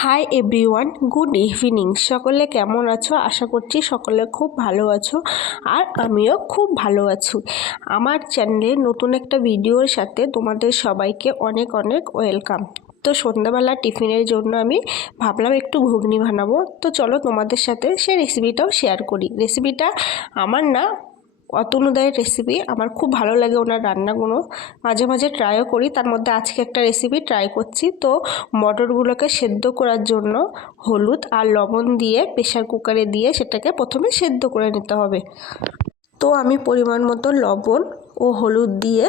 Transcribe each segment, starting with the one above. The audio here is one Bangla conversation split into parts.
Hi everyone, good evening. সকলে কেমন আছো? আশা করছি সকলে খুব ভালো আছো, আর আমিও খুব ভালো আছি। আমার চ্যানেলে নতুন একটা ভিডিওর সাথে তোমাদের সবাইকে অনেক অনেক ওয়েলকাম। তো সন্ধ্যাবেলা টিফিনের জন্য আমি ভাবলাম একটু ঘুগনি বানাবো। তো চলো তোমাদের সাথে সেই রেসিপিটাও শেয়ার করি। রেসিপিটা আমার না, অতনুদায়ের রেসিপি। আমার খুব ভালো লাগে ওনার রান্নাগুলো, মাঝে মাঝে ট্রাইও করি। তার মধ্যে আজকে একটা রেসিপি ট্রাই করছি। তো মটরগুলোকে সেদ্ধ করার জন্য হলুদ আর লবণ দিয়ে প্রেশার কুকারে দিয়ে সেটাকে প্রথমে সেদ্ধ করে নিতে হবে। তো আমি পরিমাণ মতো লবণ ও হলুদ দিয়ে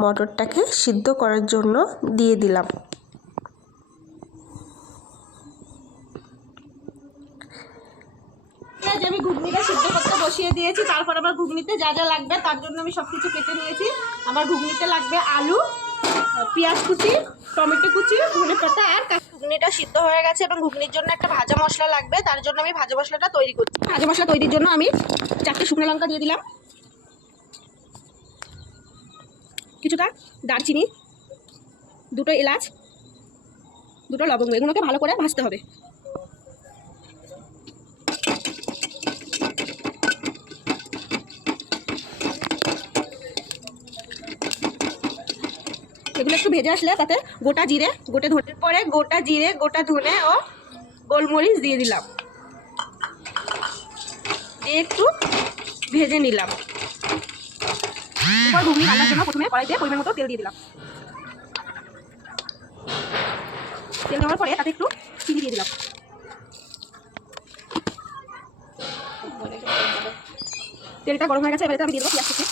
মটরটাকে সিদ্ধ করার জন্য দিয়ে দিলাম। আমি ঘুগনিটা সিদ্ধ করতে বসিয়ে দিয়েছি। তারপর আমার ঘুগনিতে যা যা লাগবে তার জন্য আমি সব কিছু কেটে নিয়েছি। আমার ঘুগনিতে লাগবে আলু, পেঁয়াজ কুচি, টমেটো কুচি, ধনে পাতা আর ঘুগনিটা সিদ্ধ হয়ে গেছে এবং ঘুগনির জন্য একটা ভাজা মশলা লাগবে। তার জন্য আমি ভাজা মশলাটা তৈরি করছি। ভাজা মশলা তৈরির জন্য আমি 4টে শুকনো লঙ্কা দিয়ে দিলাম, কিছুটা দারচিনি, 2টো এলাচ, 2টো লবঙ্গ। এগুলোকে ভালো করে ভাজতে হবে। এগুলো একটু ভেজে আসলে তাতে গোটা জিরে, গোটা ধনে পরে গোটা জিরে, গোটা ধনে ও গোলমরিচ দিয়ে দিলাম, দিয়ে একটু ভেজে নিলাম। এরপর ঘুগনি রান্নার জন্য প্রথমে কড়াইতে পরিমাণ মতো তেল দিয়ে দিলাম। তেল দেওয়ার পরে তাতে একটু চিনি দিয়ে দিলাম। তেলটা গরম হয়ে গেছে, এবারে আমি দিয়ে দেবো পেঁয়াজ কুচি।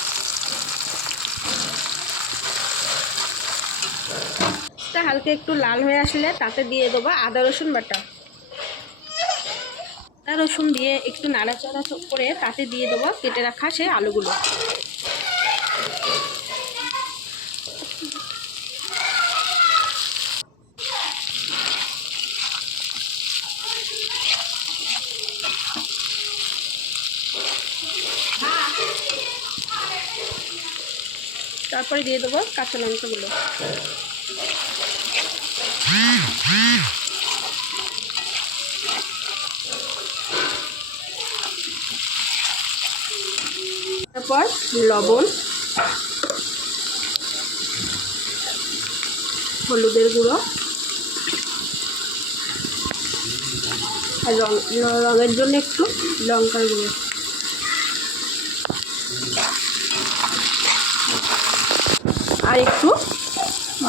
হালকা একটু লাল হয়ে আসলে তাতে দিয়ে দেবো আদা রসুন বাটা। আদা রসুন দিয়ে একটু নাড়াচাড়া করে তাতে দিয়ে দেবো কেটে রাখা সেই আলুগুলো। তারপরে দিয়ে দেবো কাঁচা লঙ্কাগুলো। তারপর লবণ, হলুদের গুঁড়ো আর রঙের জন্য একটু লঙ্কার গুঁড়ো, আর একটু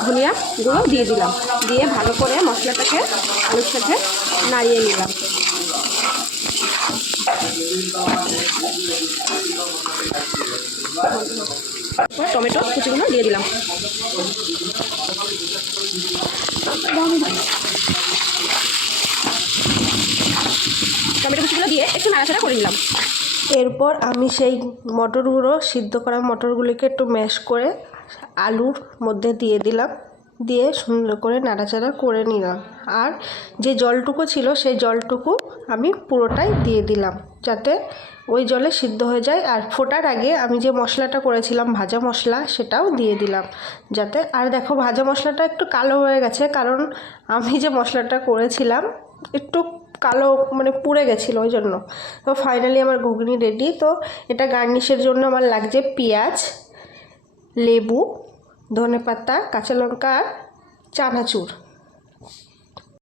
ধনিয়া গুঁড়ো দিয়ে দিলাম। দিয়ে ভালো করে মশলাটাকে আলুর সাথে নাড়িয়ে নিলাম। টমেটো কুচিগুলো দিয়ে দিলাম। টমেটো কুচিগুলো দিয়ে একটু নাড়াচাড়া করে নিলাম। এরপর আমি সেই মটরগুলো, সিদ্ধ করা মটরগুলিকে একটু ম্যাশ করে আলুর মধ্যে দিয়ে দিলাম, দিয়ে সুন্দর করে নাড়াচাড়া করে নিলাম। আর যে জলটুকু ছিল সেই জলটুকু আমি পুরোটাই দিয়ে দিলাম, যাতে ওই জলে সিদ্ধ হয়ে যায়। আর ফোটার আগে আমি যে মশলাটা করেছিলাম ভাজা মশলা, সেটাও দিয়ে দিলাম যাতে। আর দেখো, ভাজা মশলাটা একটু কালো হয়ে গেছে, কারণ আমি যে মশলাটা করেছিলাম একটু কালো, মানে পুড়ে গেছিলো, ওই জন্য। তো ফাইনালি আমার ঘুগনি রেডি। তো এটা গার্নিশের জন্য আমার লাগছে পেঁয়াজ, লেবু, ধনেপাতা, কাঁচা লঙ্কা আর চানাচুর।